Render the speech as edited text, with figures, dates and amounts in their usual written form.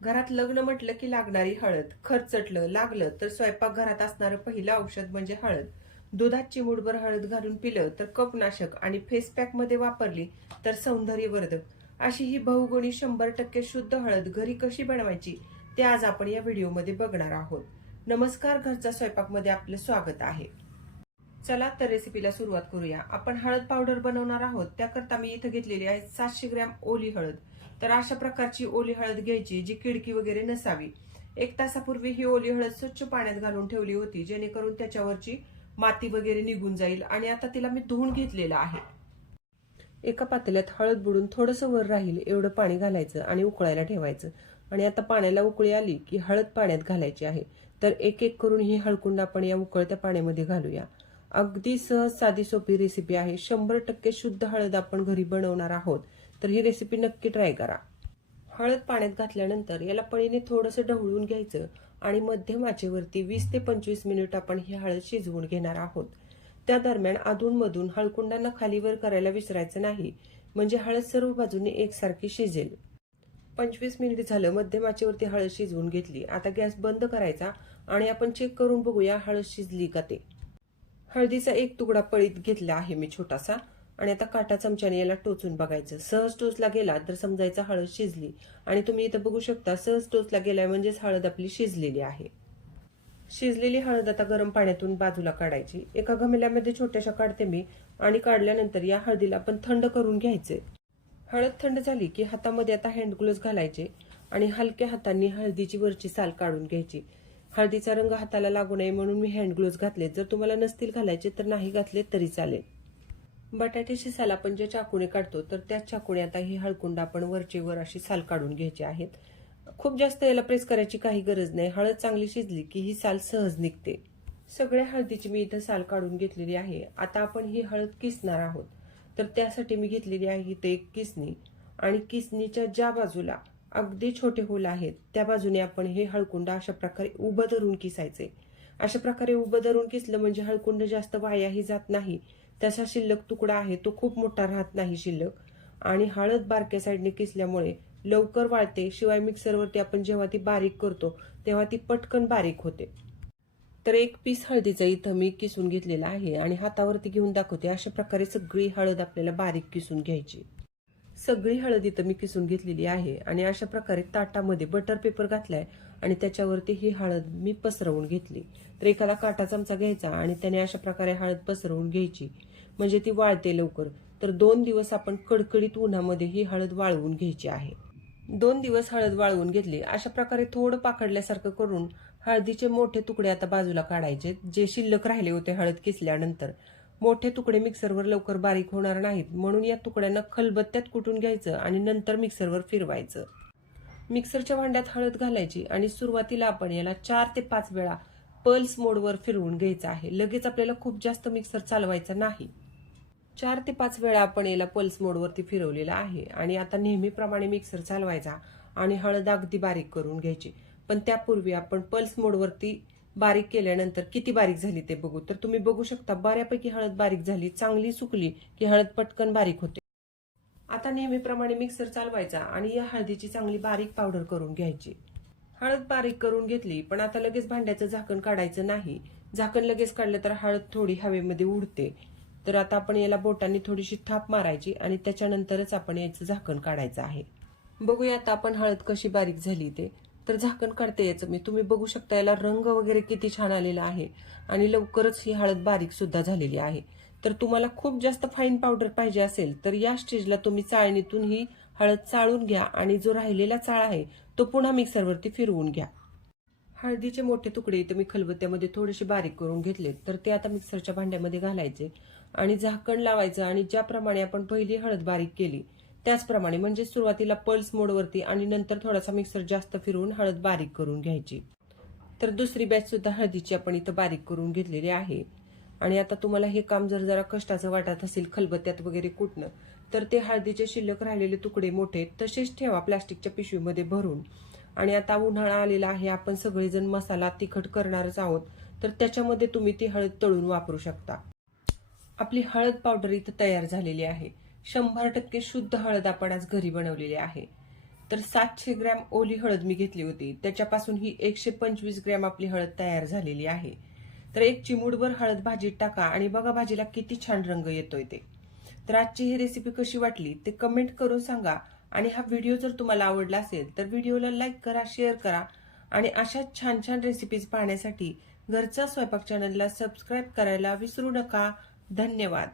घरात लग्न म्हटलं की लागणारी हळद, खर्चटलं लागलं तर स्वयंपाकघरात असणारं पहिलं औषध म्हणजे हळद. दुधात चिमूटभर हळद घालून पिलं तर कफनाशक आणि फेस पॅक मध्ये वापरली तर सौंदर्यवर्धक. अशी ही बहुगुणी 100% शुद्ध हळद घरी कशी बनवायची ते आज आपण या व्हिडिओमध्ये बघणार आहोत. नमस्कार, घरचा स्वयंपाकमध्ये आपलं स्वागत आहे. चला तर रेसिपीला सुरुवात करूया. आपण हळद पावडर बनवणार आहोत. त्याकरता मी इथं घेतलेली आहे 700 ग्रॅम ओली हळद. तर अशा प्रकारची ओली हळद घ्यायची जी किडकी वगैरे नसावी. 1 तासापूर्वी ही ओली हळद स्वच्छ पाण्यात घालून ठेवली होती, जेणेकरून त्याच्यावरची माती वगैरे निघून जाईल. आणि आता तिला मी धुवून घेतलेलं आहे. एका पातेल्यात हळद बुडून थोडंसं वर राहील एवढं पाणी घालायचं आणि उकळायला ठेवायचं. आणि आता पाण्याला उकळी आली की हळद पाण्यात घालायची आहे. तर एक एक करून ही हळकुंड आपण या उकळत्या पाण्यामध्ये घालूया. अगदी सहज साधी सोपी रेसिपी आहे. 100% शुद्ध हळद आपण घरी बनवणार आहोत, तर ही रेसिपी नक्की ट्राय करा. हळद पाण्यात घातल्यानंतर याला पळीने थोडंसं ढवळून घ्यायचं आणि मध्यम आचेवरती 20 ते 25 मिनिट आपण ही हळद शिजवून घेणार आहोत. त्या दरम्यान अधूनमधून हळकुंडांना खालीवर करायला विसरायचं नाही, म्हणजे हळद सर्व बाजूने एकसारखी शिजेल. 25 मिनिट झालं, मध्यम आचेवरती हळद शिजवून घेतली. आता गॅस बंद करायचा आणि आपण चेक करून बघूया हळद शिजली का ते. हळदीचा एक तुकडा पळीत घेतला आहे मी छोटासा, आणि आता काटा चमच्याने याला टोचून बघायचं. सहज टोचला गेला तर समजायचं हळद शिजली. आणि तुम्ही इथं बघू शकता सहज टोचला गेलाय म्हणजेच हळद आपली शिजलेली आहे. शिजलेली हळद आता गरम पाण्यातून बाजूला काढायची. एका घमेल्यामध्ये छोट्याशा काढते मी, आणि काढल्यानंतर या हळदीला आपण थंड करून घ्यायचे. हळद थंड झाली की हातामध्ये आता हँड ग्लोव्ज घालायचे आणि हलक्या हातांनी हळदीची वरची साल काढून घ्यायची. हळदीचा रंग हाताला लागू नये म्हणून मी हँड ग्लोव्ज घातले. जर तुम्हाला नसतील घालायचे तर नाही घातले तरी चालेल. बटाट्याची साल आपण ज्या चाकूने काढतो तर त्याच चाकूने आता ही हळकुंड आपण वरचे वर अशी साल काढून घ्यायची आहेत. खूप जास्त याला प्रेस करायची काही गरज नाही. हळद चांगली शिजली की ही साल सहज निघते. सगळ्या हळदीची मी इथं साल काढून घेतलेली आहे. आता आपण ही हळद किसणार आहोत. तर त्यासाठी मी घेतलेली आहे इथे एक किसणी, आणि किसणीच्या ज्या बाजूला अगदी छोटे होल आहेत त्या बाजूने आपण हे हळकुंड अशा प्रकारे उभं धरून किसायचे. अशा प्रकारे उभं धरून किसलं म्हणजे हळकुंड जास्त वायाही जात नाही. त्याचा शिल्लक तुकडा आहे तो खूप मोठा राहत नाही शिल्लक. आणि हळद बारक्या साईडने किसल्यामुळे लवकर वाळते. शिवाय मिक्सरवरती आपण जेव्हा ती बारीक करतो तेव्हा ती पटकन बारीक होते. तर एक पीस हळदीचा इथं मी किसून घेतलेला आहे आणि हातावरती घेऊन दाखवते. अशा प्रकारे सगळी हळद आपल्याला बारीक किसून घ्यायची. सगळी हळद इथं मी किसून घेतलेली आहे आणि अशा प्रकारे ताटामध्ये बटर पेपर घातलाय आणि त्याच्यावरती ही हळद मी पसरवून घेतली. तर एखादा काटा चमचा घ्यायचा आणि त्याने अशा प्रकारे हळद पसरवून घ्यायची, म्हणजे ती वाळते लवकर. तर 2 दिवस आपण कडकडीत उन्हामध्ये ही हळद वाळवून घ्यायची आहे. 2 दिवस हळद वाळवून घेतली. अशा प्रकारे थोडं पाकडल्यासारखं करून हळदीचे मोठे तुकडे आता बाजूला काढायचे, जे शिल्लक राहिले होते हळद किसल्यानंतर. मोठे तुकडे मिक्सरवर लवकर बारीक होणार नाहीत, म्हणून या तुकड्यांना खलबत्त्यात कुटून घ्यायचं आणि नंतर मिक्सरवर फिरवायचं. मिक्सरच्या भांड्यात हळद घालायची आणि सुरुवातीला आपण याला 4 ते 5 वेळा पल्स मोडवर फिरवून घ्यायचं आहे. लगेच आपल्याला खूप जास्त मिक्सर चालवायचा नाही. 4 ते 5 वेळा आपण याला पल्स मोडवरती फिरवलेला आहे. आणि आता नेहमीप्रमाणे मिक्सर चालवायचा आणि हळद अगदी बारीक करून घ्यायची. पण त्यापूर्वी आपण पल्स मोडवरती बारीक केल्यानंतर किती बारीक झाली ते बघू. तर तुम्ही बघू शकता बऱ्यापैकी हळद बारीक झाली. चांगली सुकली की हळद पटकन बारीक होते. आता नेहमीप्रमाणे मिक्सर चालवायचा आणि या हळदीची चांगली बारीक पावडर करून घ्यायची. हळद बारीक करून घेतली, पण आता लगेच भांड्याचं झाकण काढायचं नाही. झाकण लगेच काढलं तर हळद थोडी हवेमध्ये उडते. तर आता आपण याला बोटांनी थोडीशी थाप मारायची आणि त्याच्यानंतरच आपण याचं झाकण काढायचं आहे. बघूया आता आपण हळद कशी बारीक झाली ते. तर झाकण काढते याचं मी. तुम्ही बघू शकता याला रंग वगैरे किती छान आलेला आहे आणि लवकरच ही हळद बारीक सुद्धा झालेली आहे. तर तुम्हाला खूप जास्त फाईन पावडर पाहिजे असेल तर या स्टेजला तुम्ही चाळणीतून ही हळद चाळून घ्या आणि जो राहिलेला चाळ आहे तो पुन्हा मिक्सरवरती फिरवून घ्या. हळदीचे मोठे तुकडे इथं मी खलबत्त्यामध्ये थोडेसे बारीक करून घेतले. तर ते आता मिक्सरच्या भांड्यामध्ये घालायचे आणि झाकण लावायचं. आणि ज्याप्रमाणे आपण पहिली हळद बारीक केली त्याचप्रमाणे, म्हणजे सुरुवातीला पल्स मोडवरती आणि नंतर थोडासा मिक्सर जास्त फिरवून हळद बारीक करून घ्यायची. तर दुसरी बॅच सुद्धा हळदीची आपण इथं बारीक करून घेतलेली आहे. आणि आता तुम्हाला हे काम जर जरा कष्टाचं वाटत असेल खलबत्त्यात वगैरे कुटणं, तर ते हळदीचे शिल्लक राहिलेले तुकडे मोठे तसेच ठेवा प्लास्टिकच्या पिशवीमध्ये भरून. आणि आता उन्हाळा आलेला आहे, आपण सगळेजण मसाला तिखट करणारच आहोत, तर त्याच्यामध्ये तुम्ही ती हळद तळून वापरू शकता. आपली हळद पावडर इथं तयार झालेली आहे. 100% शुद्ध हळद आपण आज घरी बनवलेली आहे. तर 700 ग्रॅम ओली हळद मी घेतली होती, त्याच्यापासून ही 125 ग्रॅम आपली हळद तयार झालेली आहे. तर एक चिमूटभर हळद भाजीत टाका आणि बघा भाजीला किती छान रंग येतोय ते. तर आजची ही रेसिपी कशी वाटली ते कमेंट करून सांगा. आणि हा व्हिडिओ जर तुम्हाला आवडला असेल तर व्हिडिओला लाईक करा, शेअर करा आणि अशाच छान छान रेसिपीज पाहण्यासाठी घरचा स्वयंपाक चॅनलला सबस्क्राईब करायला विसरू नका. धन्यवाद.